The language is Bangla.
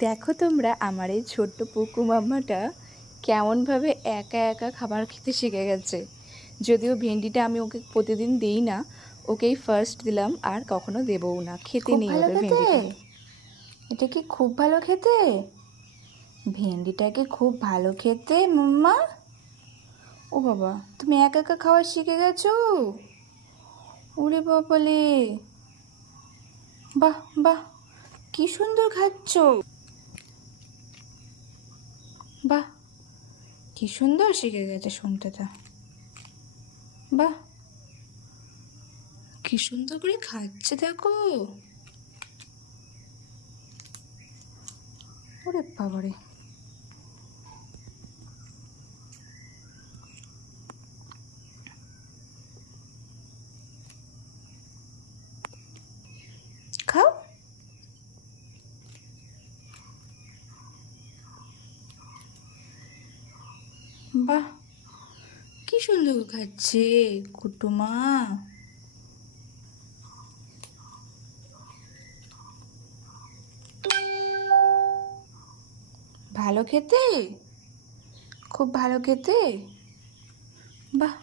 দেখো তোমরা আমার এই ছোট্ট পুকু মাম্মাটা কেমনভাবে একা একা খাবার খেতে শিখে গেছে। যদিও ভেন্ডিটা আমি ওকে প্রতিদিন দিই না, ওকেই ফার্স্ট দিলাম আর কখনো দেবও না, খেতে খুব নেই ভালো ওদের খেতে। ভেন্ডিটা। এটা কি খুব ভালো খেতে? ভেন্ডিটা কি খুব ভালো খেতে মাম্মা? ও বাবা, তুমি একা একা খাওয়া শিখে গেছো? ওরে বাবালে, বাহ বাহ, কি সুন্দর খাচ্ছ। বাহ, কি সুন্দর শিখে গেছে শুনতে তো। বাহ, কি সুন্দর করে খাচ্ছে দেখো। ওরে বাবারে, খাও। বাহ, কি সুন্দর খাচ্ছে কুটুমা। ভালো খেতে, খুব ভালো খেতে। বাহ,